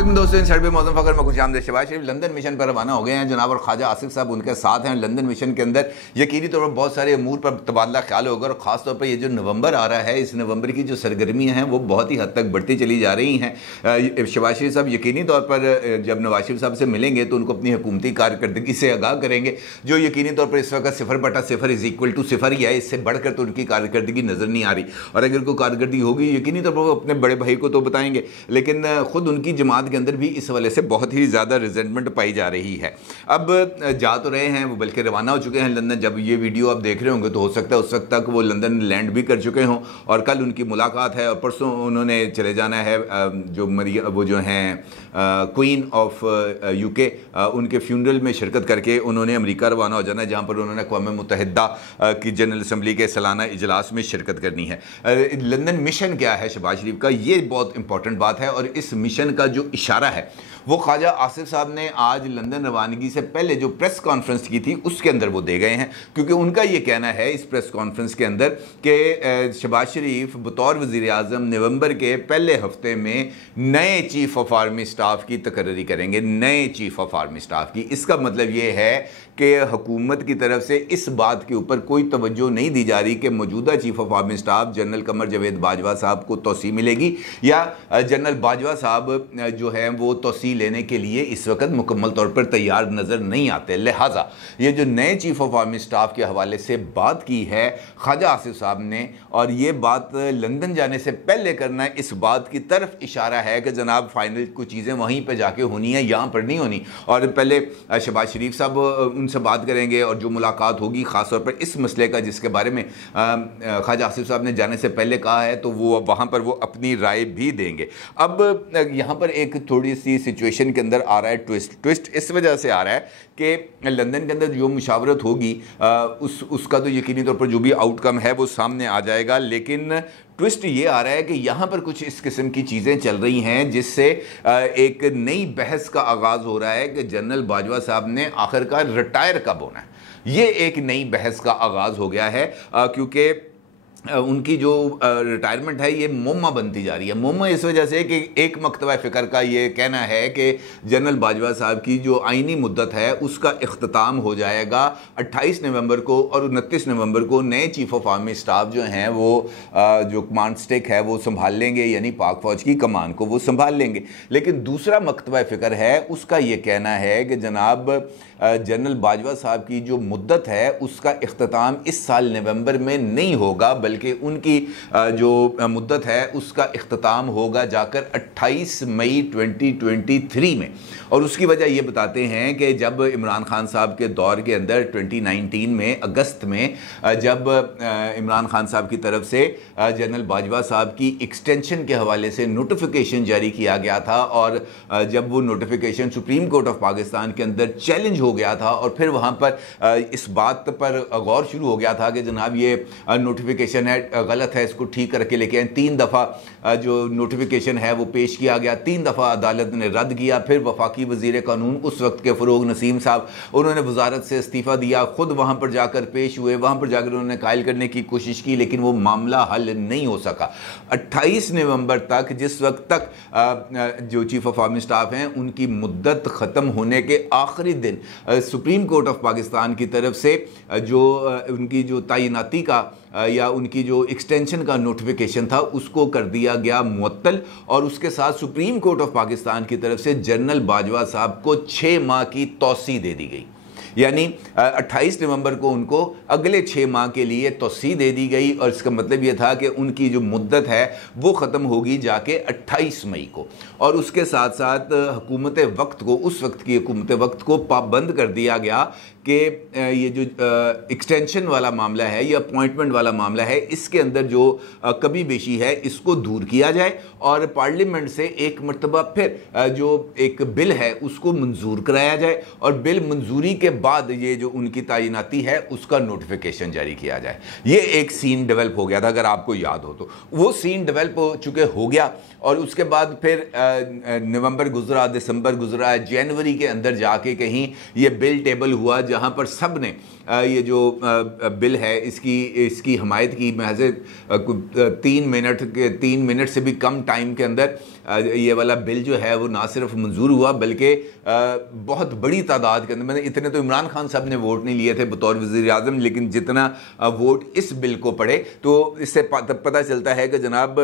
अस्सलाम दोस्तों, शर्ब मौसम फ़खर में खुशामदीद। शहबाज शरीफ लंदन मिशन पर रवाना हो गए हैं जनाब, और ख्वाजा आसिफ साहब उनके साथ हैं। लंदन मिशन के अंदर यकीनी तौर पर बहुत सारे अमूर पर तबादला ख्याल होगा, और ख़ास तौर पर ये जो नवंबर आ रहा है, इस नवंबर की जो सरगर्मियाँ हैं वो बहुत ही हद तक बढ़ती चली जा रही हैं। शहबाज शरीफ साहब यकीनी तौर पर जब नवाज शरीफ साहब से मिलेंगे तो उनको अपनी हुकूमती कारकर्दगी से आगाह करेंगे, जो यकीनी तौर पर इस वक्त 0/0 इज़ इक्वल टू 0 ही है। इससे बढ़कर तो उनकी कारकर्दगी नज़र नहीं आ रही, और अगर कोई कारकर्दगी होगी यकीनी तौर पर वो अपने बड़े भाई को तो बताएंगे, लेकिन ख़ुद उनकी जमात के अंदर भी इस हवाले से बहुत ही ज़्यादा रिजेंटमेंट पाई जा रही है। अब जा तो रहे हैं वो, बल्कि रवाना हो चुके हैं लंदन। जब ये वीडियो आप देख रहे होंगे तो हो सकता है उस वक्त तक वो लंदन लैंड भी कर चुके हों, और कल उनकी मुलाकात है, और परसों उन्होंने चले जाना है जो वो जो हैं क्वीन ऑफ यूके, उनके फ्यूनरल में शिरकत करके उन्होंने अमेरिका रवाना हो जाना है, जहाँ पर उन्होंने अक़वाम मुत्तहिदा की जनरल असम्बली के सालाना इजलास में शिरकत करनी है। लंदन मिशन क्या है शहबाज शरीफ का, ये बहुत इंपॉर्टेंट बात है, और इस मिशन का जो इशारा है वो ख्वाजा आसिफ साहब ने आज लंदन रवानगी से पहले जो प्रेस कॉन्फ्रेंस की थी उसके अंदर वो दे गए हैं, क्योंकि उनका ये कहना है इस प्रेस कॉन्फ्रेंस के अंदर कि शहबाज शरीफ बतौर वज़ीर-ए-आज़म नवंबर के पहले हफ्ते में नए चीफ ऑफ आर्मी स्टाफ की तकर्री करेंगे, नए चीफ ऑफ आर्मी स्टाफ की। इसका मतलब ये है कि हुकूमत की तरफ से इस बात के ऊपर कोई तवज्जो नहीं दी जा रही कि मौजूदा chief of army staff general Qamar Javed Bajwa साहब को तोसी मिलेगी, या जनरल बाजवा साहब जो है वो तोसी लेने के लिए इस वक्त मुकम्मल तौर पर तैयार नज़र नहीं आते। लिहाजा ये जो नए चीफ ऑफ आर्मी स्टाफ के हवाले से बात की है ख्वाजा आसिफ साहब ने, और ये बात लंदन जाने से पहले करना है, इस बात की तरफ इशारा है कि जनाब फाइनल कुछ चीज़ें वहीं पर जाके होनी है, यहाँ पर नहीं होनी। और पहले शहबाज शरीफ साहब उनसे बात करेंगे, और जो मुलाकात होगी ख़ास तौर पर इस मसले का जिसके बारे में ख्वाजा आसिफ साहब ने जाने से पहले कहा है, तो वो वहाँ पर वो अपनी राय भी देंगे। अब यहाँ पर एक थोड़ी सी सिचुएशन के अंदर आ रहा है ट्विस्ट इस वजह से आ रहा है कि लंदन के अंदर जो मुशावरत होगी उसका तो यकीनी तौर पर जो भी आउटकम है वो सामने आ जाएगा, लेकिन ट्विस्ट ये आ रहा है कि यहाँ पर कुछ इस किस्म की चीज़ें चल रही हैं जिससे एक नई बहस का आगाज़ हो रहा है कि जनरल बाजवा साहब ने आखिरकार रिटायर कब होना है। ये एक नई बहस का आगाज़ हो गया है, क्योंकि उनकी जो रिटायरमेंट है ये मुम्मा बनती जा रही है। मुम्मा इस वजह से कि एक मकतबा फ़िक्र का ये कहना है कि जनरल बाजवा साहब की जो आइनी मुद्दत है उसका इख्तिताम हो जाएगा 28 नवंबर को, और 29 नवंबर को नए चीफ ऑफ आर्मी स्टाफ जो हैं वो जो कमांड स्टिक है वो संभाल लेंगे, यानी पाक फ़ौज की कमान को वो संभाल लेंगे। लेकिन दूसरा मकतबा फ़िक्र है उसका ये कहना है कि जनाब जनरल बाजवा साहब की जो मुद्दत है उसका इख्तिताम इस साल नवंबर में नहीं होगा, बल्कि उनकी जो मुद्दत है उसका इख्तिताम होगा जाकर 28 मई 2023 में। और उसकी वजह ये बताते हैं कि जब इमरान खान साहब के दौर के अंदर 2019 में अगस्त में जब इमरान खान साहब की तरफ से जनरल बाजवा साहब की एक्सटेंशन के हवाले से नोटिफिकेशन जारी किया गया था, और जब वो notification supreme court of Pakistan के अंदर चैलेंज हो गया था, और फिर वहाँ पर इस बात पर गौर शुरू हो गया था कि जनाब ये नोटिफिकेशन है गलत है, इसको ठीक करके लेके आए। 3 दफ़ा जो नोटिफिकेशन है वो पेश किया गया, 3 दफ़ा अदालत ने रद्द किया। फिर वफाकी वज़ीर कानून उस वक्त के फ़रोग़ नसीम साहब, उन्होंने वजारत से इस्तीफ़ा दिया, ख़ुद वहाँ पर जाकर पेश हुए, वहाँ पर जाकर उन्होंने कायल करने की कोशिश की, लेकिन वो मामला हल नहीं हो सका। 28 नवंबर तक, जिस वक्त तक जो चीफ ऑफ आर्मी स्टाफ हैं उनकी मुद्दत ख़त्म होने के आखिरी दिन सुप्रीम कोर्ट ऑफ पाकिस्तान की तरफ से जो उनकी जो तैनाती का या उनकी जो एक्सटेंशन का नोटिफिकेशन था उसको कर दिया गया मुअत्तल, और उसके साथ सुप्रीम कोर्ट ऑफ पाकिस्तान की तरफ से जनरल बाजवा साहब को 6 माह की तौसी दे दी गई, यानी 28 नवंबर को उनको अगले 6 माह के लिए तौसी दे दी गई। और इसका मतलब ये था कि उनकी जो मुद्दत है वो ख़त्म होगी जाके 28 मई को, और उसके साथ साथ हुकूमत वक्त को, उस वक्त की हुकूमत वक्त को पाबंद कर दिया गया कि ये जो एक्सटेंशन वाला मामला है या अपॉइंटमेंट वाला मामला है, इसके अंदर जो कमी बेशी है इसको दूर किया जाए, और पार्लियामेंट से एक मरतबा फिर जो एक बिल है उसको मंजूर कराया जाए, और बिल मंजूरी के बाद ये जो उनकी तैनाती है उसका नोटिफिकेशन जारी किया जाए। ये एक सीन डेवलप हो गया था, अगर आपको याद हो तो। वो सीन डेवलप हो चुके हो गया, और उसके बाद फिर नवंबर गुजरा, दिसंबर गुजरा, जनवरी के अंदर जाके कहीं ये बिल टेबल हुआ जहाँ पर सब ने ये जो बिल है इसकी हमायत की। महज 3 मिनट से भी कम टाइम के अंदर ये वाला बिल जो है वो ना सिर्फ मंजूर हुआ बल्कि बहुत बड़ी तादाद के अंदर, मैंने इतने तो इमरान खान साहब ने वोट नहीं लिए थे बतौर वज़ीर आज़म, लेकिन जितना वोट इस बिल को पड़े तो इससे पता चलता है कि जनाब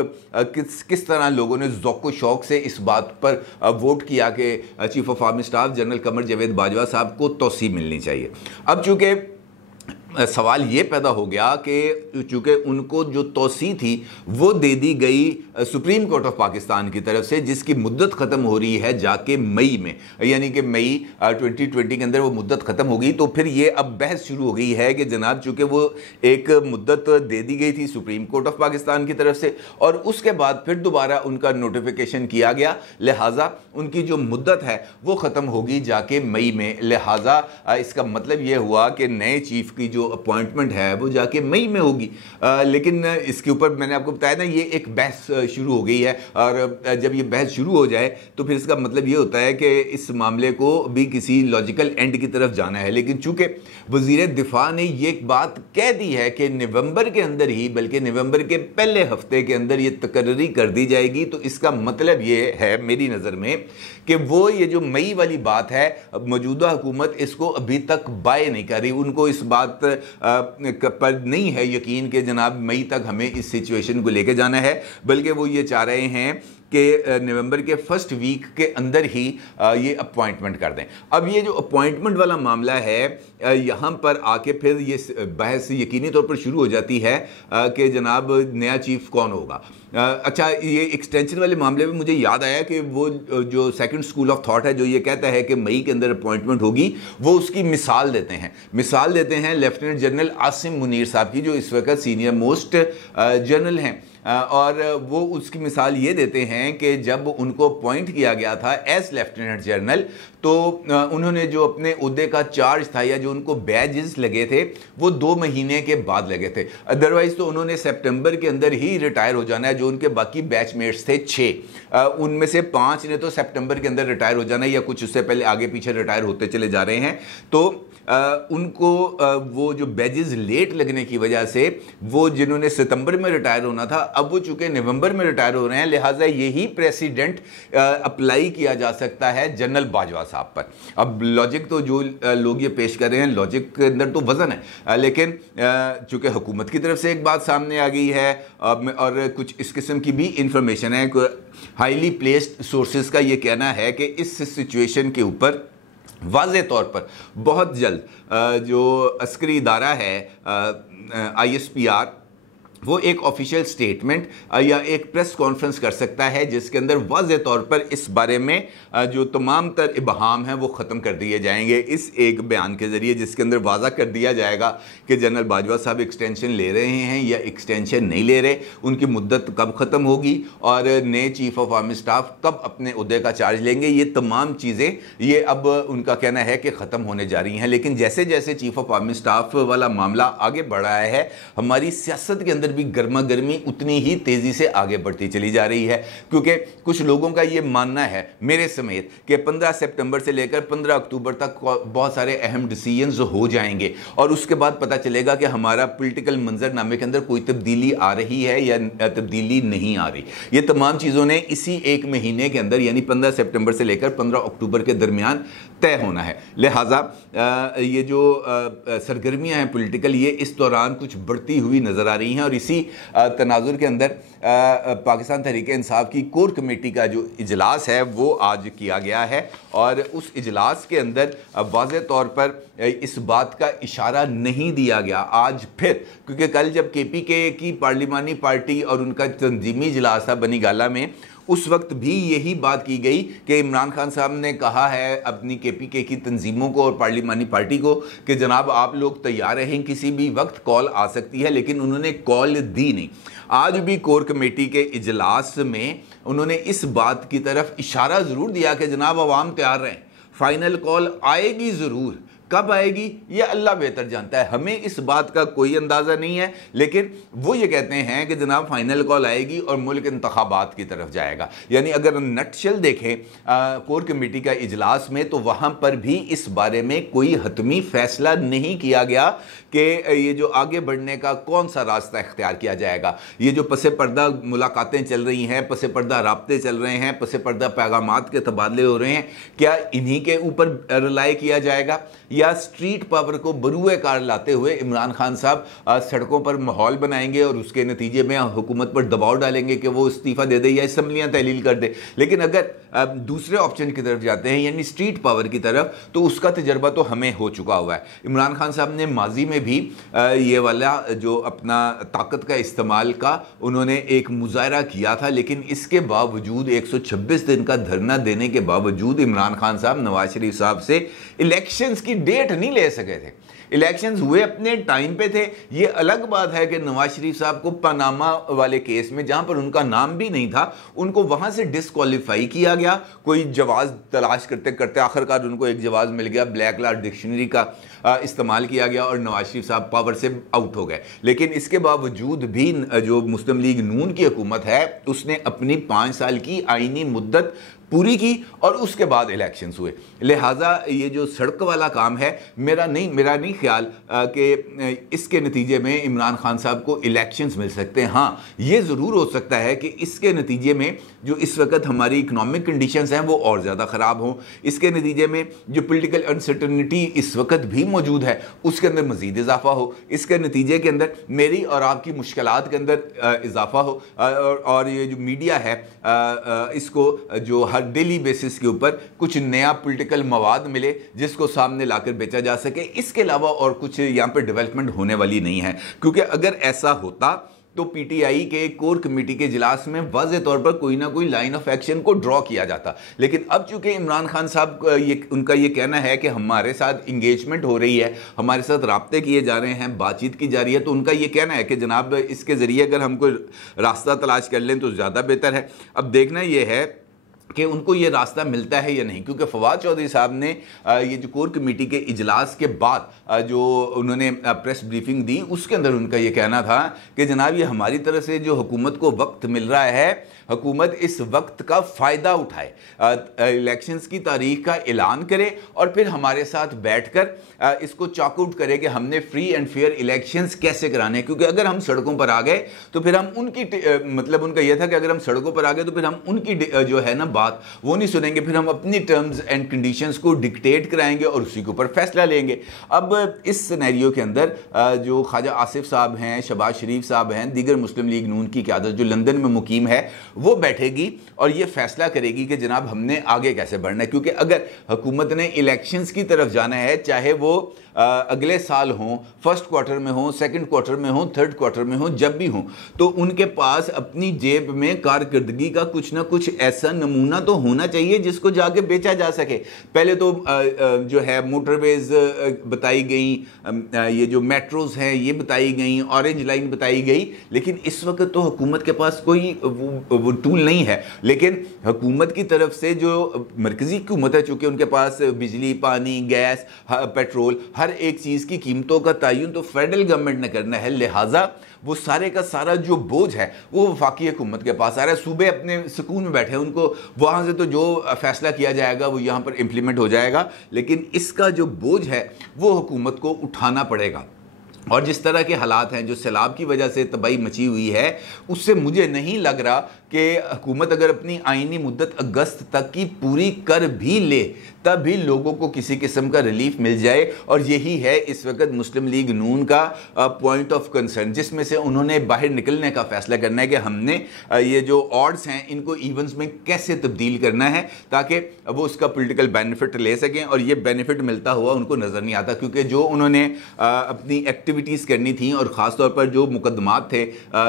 किस तरह लोगों ने ज़ौक़ शौक़ से इस बात पर वोट किया कि chief of army staff general Qamar Javed Bajwa साहब को तौसीह मिलनी चाहिए। अब चूँकि सवाल ये पैदा हो गया कि चूँकि उनको जो तौसीह थी वो दे दी गई सुप्रीम कोर्ट ऑफ पाकिस्तान की तरफ से, जिसकी मुद्दत ख़त्म हो रही है जाके मई में, यानी कि मई 2020 के अंदर वो मुद्दत ख़त्म हो गई। तो फिर ये अब बहस शुरू हो गई है कि जनाब चूँकि वो एक मुद्दत दे दी गई थी सुप्रीम कोर्ट ऑफ पाकिस्तान की तरफ से और उसके बाद फिर दोबारा उनका नोटिफिकेशन किया गया, लिहाजा उनकी जो मुद्दत है वो ख़त्म होगी जाके मई में। लिहाजा इसका मतलब ये हुआ कि नए चीफ की जो अपॉइंटमेंट है वो जाके मई में होगी। लेकिन इसके ऊपर मैंने आपको बताया ना ये एक बहस शुरू हो गई है और जब ये बहस शुरू हो जाए तो फिर इसका मतलब ये होता है कि इस मामले को भी किसी लॉजिकल एंड की तरफ जाना है। लेकिन चूंकि वज़ीर दिफा ने ये बात कह दी है कि नवंबर के अंदर ही, बल्कि नवंबर के पहले हफ्ते के अंदर ये तकर्री कर दी जाएगी, तो इसका मतलब ये है मेरी नज़र में कि वो ये जो मई वाली बात है मौजूदा हुकूमत इसको अभी तक बाय नहीं कर रही। उनको इस बात पर नहीं है यकीन कि जनाब मई तक हमें इस सिचुएशन को लेके जाना है, बल्कि वो ये चाह रहे हैं कि नवंबर के फर्स्ट वीक के अंदर ही ये अपॉइंटमेंट कर दें। अब ये जो अपॉइंटमेंट वाला मामला है यहाँ पर आके फिर ये बहस यकीनी तौर पर शुरू हो जाती है कि जनाब नया चीफ कौन होगा। अच्छा, ये एक्सटेंशन वाले मामले में मुझे याद आया कि वो जो सेकंड स्कूल ऑफ थॉट है जो ये कहता है कि मई के अंदर अपॉइंटमेंट होगी, वो उसकी मिसाल देते हैं लेफ्टिनेंट जनरल आसिम मुनीर साहब की, जो इस वक्त सीनियर मोस्ट जनरल हैं। और वो उसकी मिसाल ये देते हैं कि जब उनको अपॉइंट किया गया था एज लेफ्टिनेंट जनरल तो उन्होंने जो अपने उहदे का चार्ज था या जो उनको बैजेस लगे थे वो 2 महीने के बाद लगे थे, अदरवाइज़ तो उन्होंने सितंबर के अंदर ही रिटायर हो जाना है। जो उनके बाकी बैचमेट्स थे 6, उनमें से 5 ने तो सितंबर के अंदर रिटायर हो जाना है या कुछ उससे पहले आगे पीछे रिटायर होते चले जा रहे हैं। तो उनको वो जो बैजेस लेट लगने की वजह से वो जिन्होंने सितंबर में रिटायर होना था अब वो चूँकि नवंबर में रिटायर हो रहे हैं, लिहाजा यही प्रेसिडेंट अप्लाई किया जा सकता है जनरल बाजवा साहब पर। अब लॉजिक तो जो लोग ये पेश कर रहे हैं लॉजिक के अंदर तो वज़न है, लेकिन चूँकि हुकूमत की तरफ से एक बात सामने आ गई है और कुछ इस किस्म की भी इंफॉर्मेशन है, हाईली प्लेस्ड सोर्सेज का ये कहना है कि इस सिचुएशन के ऊपर वाज़े तौर पर बहुत जल्द जो अस्करी इदारा है ISPR वो एक ऑफिशियल स्टेटमेंट या एक प्रेस कॉन्फ्रेंस कर सकता है जिसके अंदर वाज़े तौर पर इस बारे में जो तमाम तर इबहाम हैं वो ख़त्म कर दिए जाएंगे इस एक बयान के ज़रिए, जिसके अंदर वाज़ा कर दिया जाएगा कि जनरल बाजवा साहब एक्सटेंशन ले रहे हैं या एक्सटेंशन नहीं ले रहे, उनकी मुद्दत कब ख़त्म होगी और नए चीफ ऑफ आर्मी स्टाफ कब अपने उहदे का चार्ज लेंगे। ये तमाम चीज़ें ये अब उनका कहना है कि ख़त्म होने जा रही हैं। लेकिन जैसे जैसे चीफ ऑफ आर्मी स्टाफ वाला मामला आगे बढ़ रहा है, हमारी सियासत के अंदर भी गर्मा गर्मी उतनी ही तेजी से आगे बढ़ती चली जा रही है, क्योंकि कुछ लोगों का ये मानना है मेरे समेत कि 15 सितंबर से लेकर 15 अक्टूबर तक बहुत सारे अहम डिसीजंस हो जाएंगे और उसके बाद पता चलेगा कि हमारा पॉलिटिकल मंजरनामे के अंदर कोई तब्दीली आ रही है या तब्दीली नहीं आ रही। ये तमाम चीज़ों ने इसी एक महीने के अंदर यानी 15 सितंबर से लेकर 15 अक्टूबर के दरमियान तय होना है। लिहाजा ये जो सरगर्मियाँ हैं पॉलिटिकल, ये इस दौरान कुछ बढ़ती हुई नज़र आ रही हैं और इसी तनाजुर के अंदर पाकिस्तान तहरीक इंसाफ की कोर कमेटी का जो इजलास है वो आज किया गया है और उस इजलास के अंदर वाज़े तौर पर इस बात का इशारा नहीं दिया गया आज फिर, क्योंकि कल जब KPK की पार्लिमानी पार्टी और उनका तंजीमी इजलास था बनी गाला में, उस वक्त भी यही बात की गई कि इमरान खान साहब ने कहा है अपनी KPK की तंजीमों को और पार्लिमानी पार्टी को कि जनाब आप लोग तैयार रहें, किसी भी वक्त कॉल आ सकती है, लेकिन उन्होंने कॉल दी नहीं। आज भी कोर कमेटी के इजलास में उन्होंने इस बात की तरफ इशारा ज़रूर दिया कि जनाब अवाम तैयार रहें, फ़ाइनल कॉल आएगी ज़रूर, कब आएगी ये अल्लाह बेहतर जानता है, हमें इस बात का कोई अंदाज़ा नहीं है। लेकिन वो ये कहते हैं कि जनाब फाइनल कॉल आएगी और मुल्क इंतखाबात की तरफ जाएगा। यानी अगर नटशेल देखें कोर कमेटी का इजलास में, तो वहाँ पर भी इस बारे में कोई हतमी फैसला नहीं किया गया कि ये जो आगे बढ़ने का कौन सा रास्ता इख्तियार किया जाएगा। ये जो पसे पर्दा मुलाकातें चल रही हैं, पसे पर्दा राब्ते चल रहे हैं, पसे पर्दा पैगामात के तबादले हो रहे हैं, क्या इन्हीं के ऊपर रिलाई किया जाएगा या स्ट्रीट पावर को बरूए कार लाते हुए इमरान खान साहब सड़कों पर माहौल बनाएंगे और उसके नतीजे में हुकूमत पर दबाव डालेंगे कि वो इस्तीफ़ा दे दे या असम्बलियाँ तहलील कर दे। लेकिन अगर दूसरे ऑप्शन की तरफ जाते हैं यानी स्ट्रीट पावर की तरफ, तो उसका तजर्बा तो हमें हो चुका हुआ है। इमरान खान साहब ने माजी में भी ये वाला जो अपना ताकत का इस्तेमाल का उन्होंने एक मुजाहरा किया था, लेकिन इसके बावजूद 126 दिन का धरना देने के बावजूद इमरान खान साहब नवाज शरीफ साहब से इलेक्शंस की डेट नहीं ले सके थे। इलेक्शंस हुए अपने टाइम पे थे। ये अलग बात है कि नवाज शरीफ साहब को पनामा वाले केस में, जहां पर उनका नाम भी नहीं था, उनको वहां से डिस्क्वालीफाई किया गया। कोई जवाब तलाश करते करते आखिरकार उनको एक जवाब मिल गया, ब्लैक लॉ डिक्शनरी का इस्तेमाल किया गया और नवाज शरीफ साहब पावर से आउट हो गए। लेकिन इसके बावजूद भी जो मुस्लिम लीग नून की हुकूमत है उसने अपनी 5 साल की आईनी मुद्दत पूरी की और उसके बाद इलेक्शंस हुए। लिहाजा ये जो सड़क वाला काम है, मेरा नहीं ख्याल कि इसके नतीजे में इमरान खान साहब को इलेक्शंस मिल सकते हैं। हाँ, ये ज़रूर हो सकता है कि इसके नतीजे में जो इस वक्त हमारी इकनॉमिक कंडीशंस हैं वो और ज़्यादा ख़राब हों। इसके नतीजे में जो पॉलिटिकल अनसर्टनिटी इस वक्त भी मौजूद है उसके अंदर मज़ीद इजाफा हो। इसके नतीजे के अंदर मेरी और आपकी मुश्किलात के अंदर इजाफा हो और ये जो मीडिया है इसको जो हर डेली बेसिस के ऊपर कुछ नया पॉलिटिकल मवाद मिले जिसको सामने लाकर बेचा जा सके। इसके अलावा और कुछ यहाँ पर डेवलपमेंट होने वाली नहीं है, क्योंकि अगर ऐसा होता तो पीटीआई के कोर कमेटी के इजलास में वाज़ेह तौर पर कोई ना कोई लाइन ऑफ एक्शन को ड्रॉ किया जाता। लेकिन अब चूंकि इमरान खान साहब उनका ये कहना है कि हमारे साथ इंगेजमेंट हो रही है, हमारे साथ राब्ते किए जा रहे हैं, बातचीत की जा रही है, तो उनका ये कहना है कि जनाब इसके ज़रिए अगर हम कोई रास्ता तलाश कर लें तो ज़्यादा बेहतर है। अब देखना यह है कि उनको ये रास्ता मिलता है या नहीं, क्योंकि फवाद चौधरी साहब ने ये जो कोर कमेटी के इजलास के बाद जो उन्होंने प्रेस ब्रीफिंग दी उसके अंदर उनका ये कहना था कि जनाब ये हमारी तरफ से जो हुकूमत को वक्त मिल रहा है, हुकूमत इस वक्त का फ़ायदा उठाए, इलेक्शंस की तारीख का ऐलान करे और फिर हमारे साथ बैठकर इसको चॉकआउट करे कि हमने फ्री एंड फेयर इलेक्शंस कैसे कराने हैं। क्योंकि अगर हम सड़कों पर आ गए तो फिर हम उनकी मतलब उनका यह था कि अगर हम सड़कों पर आ गए तो फिर हम उनकी जो है ना बात वो नहीं सुनेंगे, फिर हम अपनी टर्म्स एंड कंडीशंस को डिक्टेट कराएंगे और उसी के ऊपर फैसला लेंगे। अब इस सिनेरियो के अंदर जो ख्वाजा आसिफ साहब हैं, शहबाज शरीफ साहब हैं, दीगर मुस्लिम लीग नून की क़यादत जो लंदन में मुकीम है वो बैठेगी और ये फैसला करेगी कि जनाब हमने आगे कैसे बढ़ना है। क्योंकि अगर हुकूमत ने इलेक्शंस की तरफ जाना है, चाहे वो अगले साल हों, फर्स्ट क्वार्टर में हों, सेकंड क्वार्टर में हों, थर्ड क्वार्टर में हों, जब भी हों, तो उनके पास अपनी जेब में कारकर्दगी का कुछ ना कुछ ऐसा नमूना तो होना चाहिए जिसको जाके बेचा जा सके। पहले तो जो है मोटरवेज बताई गई, ये जो मेट्रोज हैं ये बताई गई, ऑरेंज लाइन बताई गई, लेकिन इस वक्त तो हुकूमत के पास कोई वो टूल नहीं है। लेकिन हुकूमत की तरफ से जो मरकज़ी हुकूमत है, चूँकि उनके पास बिजली, पानी, गैस, पेट्रोल, हर एक चीज़ की कीमतों का तयन तो फेडरल गवर्नमेंट ने करना है। लिहाजा वो सारे का सारा जो बोझ है वो वफाकी हुकूमत के पास आ रहा है। सूबे अपने सुकून में बैठे हैं, उनको वहाँ से तो जो फैसला किया जाएगा वो यहाँ पर इम्प्लीमेंट हो जाएगा, लेकिन इसका जो बोझ है वो हुकूमत को उठाना पड़ेगा। और जिस तरह के हालात हैं, जो सैलाब की वजह से तबाही मची हुई है, उससे मुझे नहीं लग रहा कि हुकूमत अगर अपनी आइनी मुद्दत अगस्त तक की पूरी कर भी ले तब भी लोगों को किसी किस्म का रिलीफ मिल जाए। और यही है इस वक्त मुस्लिम लीग नून का पॉइंट ऑफ कंसर्न, जिसमें से उन्होंने बाहर निकलने का फैसला करना है कि हमने ये जो ऑड्स हैं इनको इवेंट्स में कैसे तब्दील करना है ताकि वो उसका पॉलिटिकल बेनिफिट ले सकें। और ये बेनिफिट मिलता हुआ उनको नज़र नहीं आता, क्योंकि जो उन्होंने अपनी एक्टिविटीज़ करनी थी और ख़ास तौर पर जो मुकदमात थे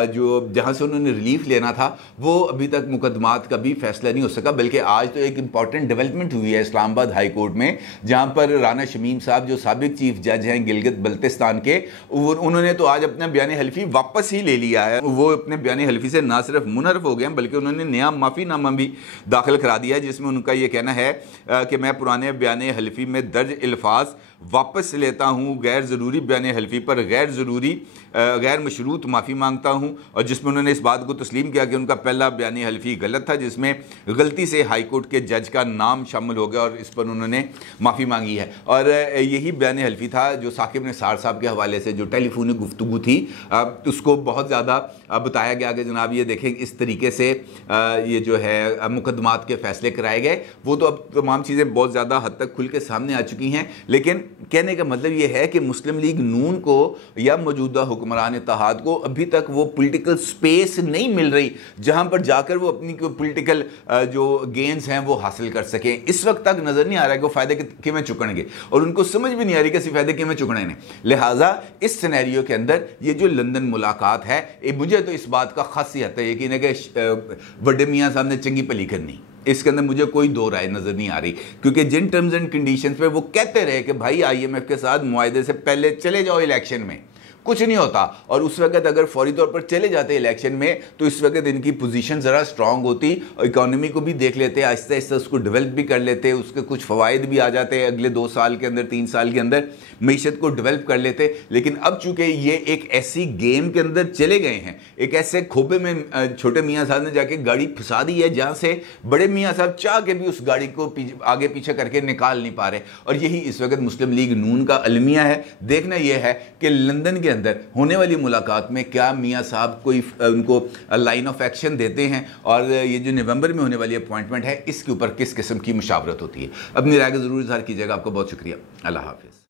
जो जहाँ से उन्होंने रिलीफ लेना था वो अभी तक मुकदमात का भी फैसला नहीं हो सका। बल्कि आज तो एक इंपॉर्टेंट डेवलपमेंट हुई है इस्लामाबाद हाई कोर्ट में, जहां पर राना शमीम साहब जो साबिक चीफ जज हैं गिलगित बल्तिस्तान के, उन्होंने तो आज अपना बयान हल्फी वापस ही ले लिया है। वो अपने बयान हल्फी से ना सिर्फ मुनहरफ हो गए हैं बल्कि उन्होंने नया माफ़ीनामा भी दाखिल करा दिया है, जिसमें उनका ये कहना है कि मैं पुराने बयान हल्फी में दर्ज अल्फाज वापस लेता हूँ, गैर ज़रूरी बयान हल्फी पर गैर मशरूत माफ़ी मांगता हूँ। और जिसमें उन्होंने इस बात को तस्लीम किया कि उनका पहला बयान हल्फी गलत था, जिसमें गलती से हाई कोर्ट के जज का नाम शामिल हो गया और इस पर उन्होंने माफ़ी मांगी है। और यही बयान हल्फी था जो साकिब निसार साहब के हवाले से जो टेलीफोनिक गुफ्तगू थी, उसको बहुत ज़्यादा बताया गया कि जनाब ये देखें इस तरीके से ये जो है मुकदमात के फ़ैसले कराए गए। वो तो अब तमाम चीज़ें बहुत ज़्यादा हद तक खुल के सामने आ चुकी हैं, लेकिन कहने का मतलब ये है कि मुस्लिम लीग नून को या मौजूदा हुक्मरान इत्तेहाद को अभी तक वो पॉलिटिकल स्पेस नहीं मिल रही जहां पर जाकर वो अपनी पॉलिटिकल जो गेन्स हैं वो हासिल कर सकें। इस वक्त तक नज़र नहीं आ रहा है कि वो फ़ायदे कि में चुकनेंगे, और उनको समझ भी नहीं आ रही कि फ़ायदे कि में चुकने ने। लिहाजा इस सिनेरियो के अंदर ये जो लंदन मुलाकात है, मुझे तो इस बात का खासियत है यकीन है कि बड़े मियाँ साहब ने चंगी भली करनी, इसके अंदर मुझे कोई दो राय नज़र नहीं आ रही। क्योंकि जिन टर्म्स एंड कंडीशंस पे वो कहते रहे कि भाई IMF के साथ मुआहदे से पहले चले जाओ इलेक्शन में, कुछ नहीं होता, और उस वक्त अगर फौरी तौर पर चले जाते इलेक्शन में तो इस वक्त इनकी पोजीशन ज़रा स्ट्रांग होती, इकोनॉमी को भी देख लेते, आहिस्ता आहिस्ता उसको डेवलप भी कर लेते, उसके कुछ फ़वाइद भी आ जाते अगले 2 साल के अंदर 3 साल के अंदर मीशत को डेवलप कर लेते। लेकिन अब चूंकि ये एक ऐसी गेम के अंदर चले गए हैं, एक ऐसे खोबे में छोटे मियाँ साहब ने जाके गाड़ी फंसा दी है जहाँ से बड़े मियाँ साहब चाह के भी उस गाड़ी को आगे पीछे करके निकाल नहीं पा रहे। और यही इस वक्त मुस्लिम लीग नून का अलमिया है। देखना यह है कि लंदन के अंदर होने वाली मुलाकात में क्या मियाँ साहब कोई उनको लाइन ऑफ एक्शन देते हैं, और ये जो नवंबर में होने वाली अपॉइंटमेंट है इसके ऊपर किस किस्म की मुशावरत होती है। अपनी राय का ज़रूर इज़हार कीजिएगा। आपका बहुत शुक्रिया। अल्लाह हाफ़िज़।